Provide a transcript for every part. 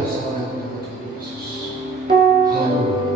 bersama dengan Tuhan Yesus. Haleluya.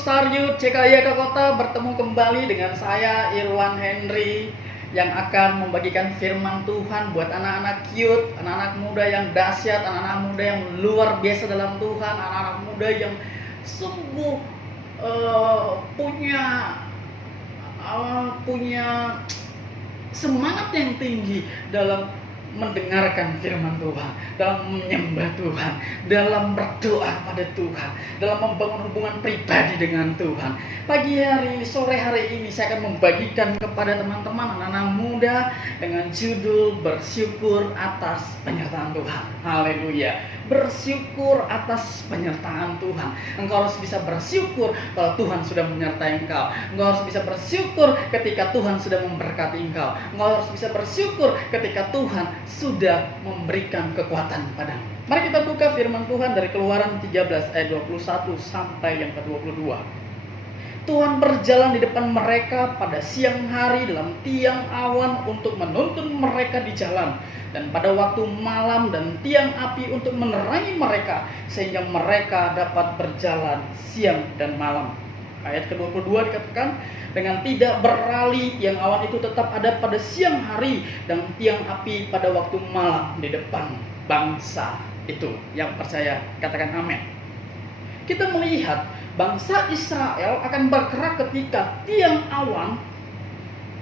Star Youth CKY Kota bertemu kembali dengan saya Irwan Henry yang akan membagikan firman Tuhan buat anak-anak youth, anak-anak muda yang dahsyat, anak-anak muda yang luar biasa dalam Tuhan, anak-anak muda yang sungguh punya semangat yang tinggi dalam mendengarkan firman Tuhan, dalam menyembah Tuhan, dalam berdoa pada Tuhan, dalam membangun hubungan pribadi dengan Tuhan. Pagi hari, sore hari ini saya akan membagikan kepada teman-teman anak-anak muda dengan judul bersyukur atas penyertaan Tuhan. Haleluya. Bersyukur atas penyertaan Tuhan. Engkau harus bisa bersyukur kalau Tuhan sudah menyertai engkau. Engkau harus bisa bersyukur ketika Tuhan sudah memberkati engkau. Engkau harus bisa bersyukur ketika Tuhan sudah memberikan kekuatan padamu. Mari kita buka firman Tuhan dari Keluaran 13 ayat 21 sampai yang ke-22. Tuhan berjalan di depan mereka pada siang hari dalam tiang awan untuk menuntun mereka di jalan, dan pada waktu malam dan tiang api untuk menerangi mereka, sehingga mereka dapat berjalan siang dan malam. Ayat ke-22 dikatakan, dengan tidak beralih tiang awan itu tetap ada pada siang hari dan tiang api pada waktu malam di depan bangsa itu. Yang percaya katakan amin. Kita melihat bangsa Israel akan bergerak ketika tiang awan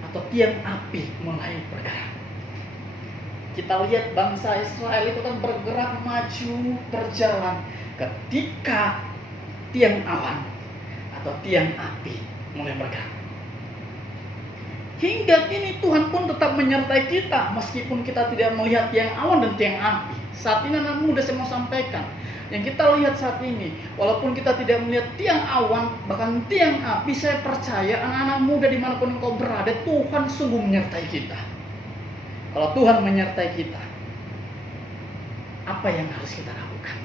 atau tiang api mulai bergerak. Kita lihat bangsa Israel itu kan bergerak maju, berjalan ketika tiang awan atau tiang api mulai bergerak. Hingga kini Tuhan pun tetap menyertai kita meskipun kita tidak melihat tiang awan dan tiang api. Saat ini anak muda saya mau sampaikan, yang kita lihat saat ini, walaupun kita tidak melihat tiang awan, bahkan tiang api, saya percaya anak-anak muda dimanapun engkau berada, Tuhan sungguh menyertai kita. Kalau Tuhan menyertai kita, apa yang harus kita lakukan?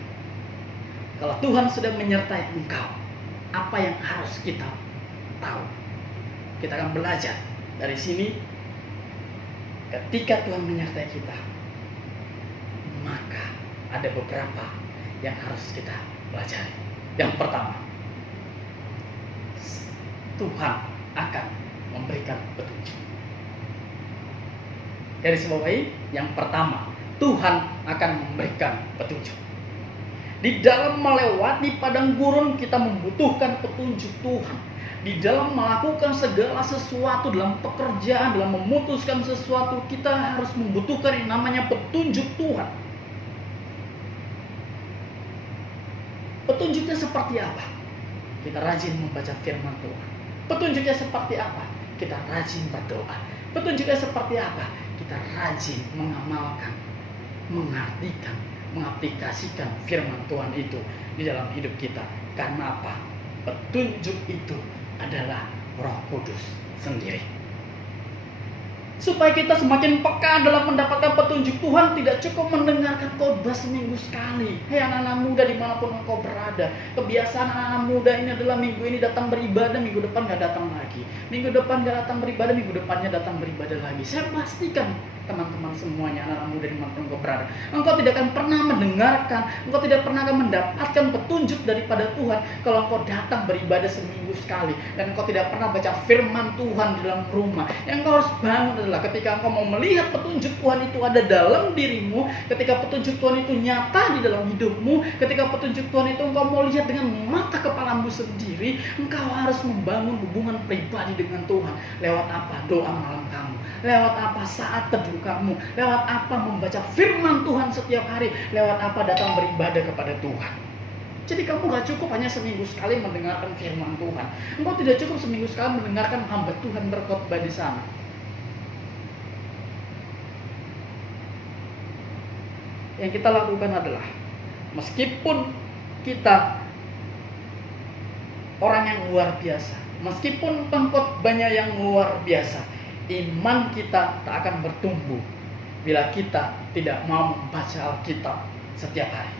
Kalau Tuhan sudah menyertai engkau, apa yang harus kita tahu? Kita akan belajar dari sini. Ketika Tuhan menyertai kita, maka ada beberapa yang harus kita pelajari. Yang pertama, Tuhan akan memberikan petunjuk. Garis bawahi, yang pertama, Tuhan akan memberikan petunjuk. Di dalam melewati padang gurun kita membutuhkan petunjuk Tuhan. Di dalam melakukan segala sesuatu, dalam pekerjaan, dalam memutuskan sesuatu, kita harus membutuhkan yang namanya petunjuk Tuhan. Petunjuknya seperti apa? Kita rajin membaca firman Tuhan. Petunjuknya seperti apa? Kita rajin berdoa. Petunjuknya seperti apa? Kita rajin mengamalkan, mengartikan, mengaplikasikan firman Tuhan itu di dalam hidup kita. Karena apa? Petunjuk itu adalah Roh Kudus sendiri. Supaya kita semakin peka dalam mendapatkan petunjuk Tuhan, tidak cukup mendengarkan khotbah seminggu sekali. Hei anak-anak muda dimanapun engkau berada, kebiasaan anak-anak muda ini adalah minggu ini datang beribadah, minggu depan gak datang lagi. Minggu depan gak datang beribadah, minggu depannya datang beribadah lagi. Saya pastikan teman-teman semuanya, anak-anak muda dimanapun engkau berada, engkau tidak akan pernah mendengarkan, engkau tidak pernah akan mendapatkan petunjuk daripada Tuhan kalau engkau datang beribadah seminggu sekali dan engkau tidak pernah baca firman Tuhan di dalam rumah. Yang engkau harus bangun adalah ketika engkau mau melihat petunjuk Tuhan itu ada dalam dirimu, ketika petunjuk Tuhan itu nyata di dalam hidupmu, ketika petunjuk Tuhan itu engkau mau lihat dengan mata kepalamu sendiri, engkau harus membangun hubungan pribadi dengan Tuhan. Lewat apa? Doa malam kamu. Lewat apa? Saat teduh kamu. Lewat apa? Membaca firman Tuhan setiap hari. Lewat apa? Datang beribadah kepada Tuhan. Jadi kamu gak cukup hanya seminggu sekali mendengarkan firman Tuhan. Engkau tidak cukup seminggu sekali mendengarkan hamba Tuhan berkhotbah di sana. Yang kita lakukan adalah, meskipun kita orang yang luar biasa, meskipun pengkhotbahnya yang luar biasa, iman kita tak akan bertumbuh bila kita tidak mau membaca Alkitab setiap hari.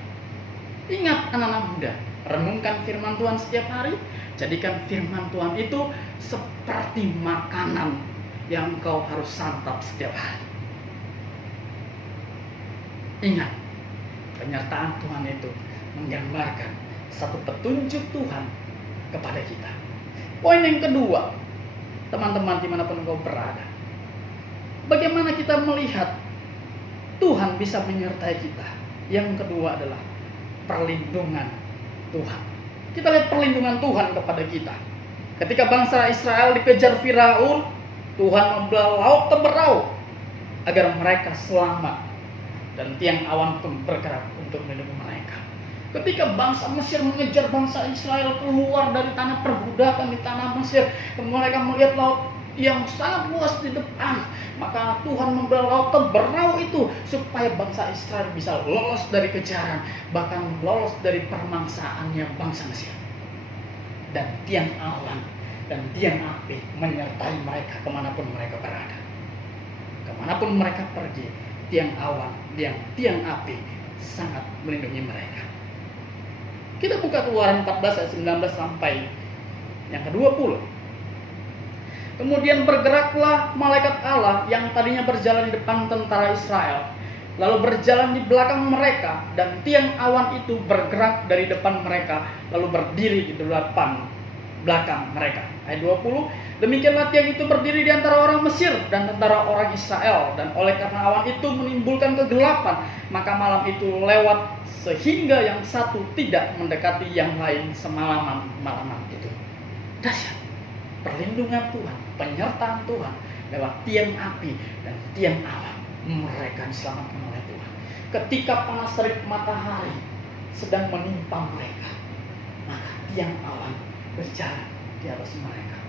Ingat anak-anak muda, renungkan firman Tuhan setiap hari. Jadikan firman Tuhan itu seperti makanan yang kau harus santap setiap hari. Ingat, penyertaan Tuhan itu menggambarkan satu petunjuk Tuhan kepada kita. Poin yang kedua, teman-teman dimanapun engkau berada, bagaimana kita melihat Tuhan bisa menyertai kita. Yang kedua adalah perlindungan Tuhan. Kita lihat perlindungan Tuhan kepada kita. Ketika bangsa Israel dikejar Firaun, Tuhan membelah laut Teberau agar mereka selamat, dan tiang awan pun bergerak untuk melindungi mereka. Ketika bangsa Mesir mengejar bangsa Israel keluar dari tanah perbudakan di tanah Mesir, mereka melihat laut yang sangat luas di depan, maka Tuhan membelah laut Teberau itu supaya bangsa Israel bisa lolos dari kejaran, bahkan lolos dari permangsaannya bangsa Mesir. Dan tiang awan dan tiang api menyertai mereka kemanapun mereka berada. Kemanapun mereka pergi, tiang awan dan tiang api sangat melindungi mereka. Kita buka Keluaran 14 ayat 19 sampai yang ke-20. Kemudian bergeraklah malaikat Allah yang tadinya berjalan di depan tentara Israel, lalu berjalan di belakang mereka, dan tiang awan itu bergerak dari depan mereka, lalu berdiri di depan belakang mereka. Ayat 20, demikianlah tiang itu berdiri di antara orang Mesir dan tentara orang Israel, dan oleh karena awan itu menimbulkan kegelapan, maka malam itu lewat sehingga yang satu tidak mendekati yang lain semalaman itu. Dahsyat perlindungan Tuhan, penyertaan Tuhan lewat tiang api dan tiang awan. Mereka diselamatkan oleh Tuhan. Ketika panas terik matahari sedang menimpa mereka, maka tiang awan berjalan di atas mereka.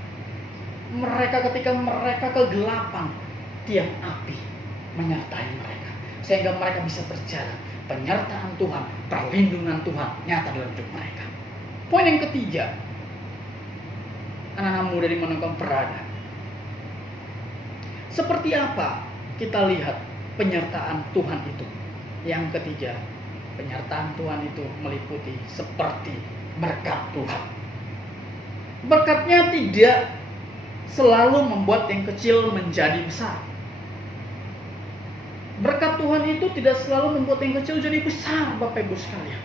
Ketika mereka kegelapan, tiang api menyertai mereka sehingga mereka bisa berjalan. Penyertaan Tuhan, perlindungan Tuhan nyata dalam hidup mereka. Poin yang ketiga, anak-anak muda di mana kau berada, seperti apa kita lihat penyertaan Tuhan itu? Yang ketiga, penyertaan Tuhan itu meliputi seperti berkat Tuhan. Berkatnya tidak selalu membuat yang kecil menjadi besar. Berkat Tuhan itu tidak selalu membuat yang kecil jadi besar, Bapak Ibu sekalian.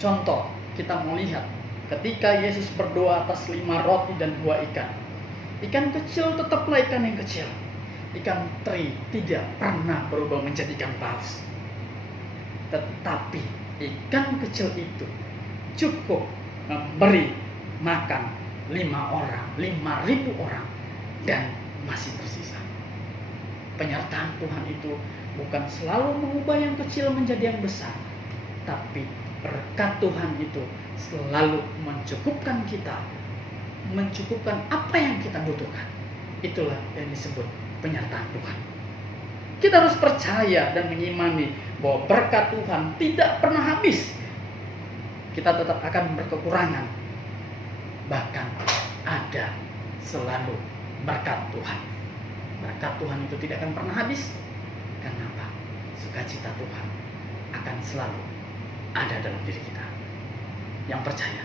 Contoh, kita melihat ketika Yesus berdoa atas 5 roti dan 2 ikan. Ikan kecil tetaplah ikan yang kecil. Ikan teri tidak pernah berubah menjadi ikan paus. Tetapi ikan kecil itu cukup memberi makan 5.000 orang dan masih tersisa. Penyertaan Tuhan itu bukan selalu mengubah yang kecil menjadi yang besar, tapi berkat Tuhan itu selalu mencukupkan kita, mencukupkan apa yang kita butuhkan. Itulah yang disebut penyertaan Tuhan. Kita harus percaya dan mengimani bahwa berkat Tuhan tidak pernah habis. Kita tetap akan berkekurangan, bahkan ada selalu berkat Tuhan. Berkat Tuhan itu tidak akan pernah habis. Kenapa? Sukacita Tuhan akan selalu ada dalam diri kita. Yang percaya,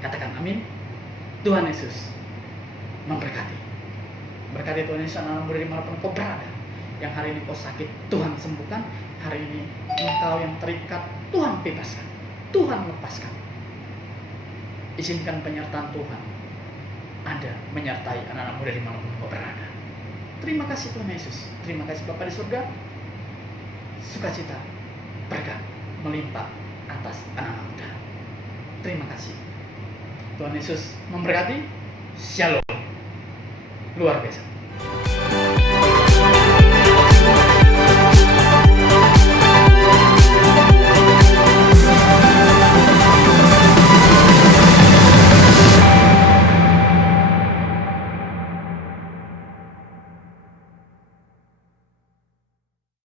katakan amin. Tuhan Yesus memberkati. Berkati Tuhan Yesus anak muda dimanapun kau berada. Yang hari ini kau sakit, Tuhan sembuhkan. Hari ini engkau yang terikat, Tuhan bebaskan, Tuhan lepaskan. Izinkan penyertaan Tuhan ada menyertai anak-anak muda dimanapun kau berada. Terima kasih Tuhan Yesus. Terima kasih Bapa di surga. Sukacita, berkat melimpah atas anak-anak muda. Terima kasih. Tuhan Yesus memberkati. Shalom. Luar biasa.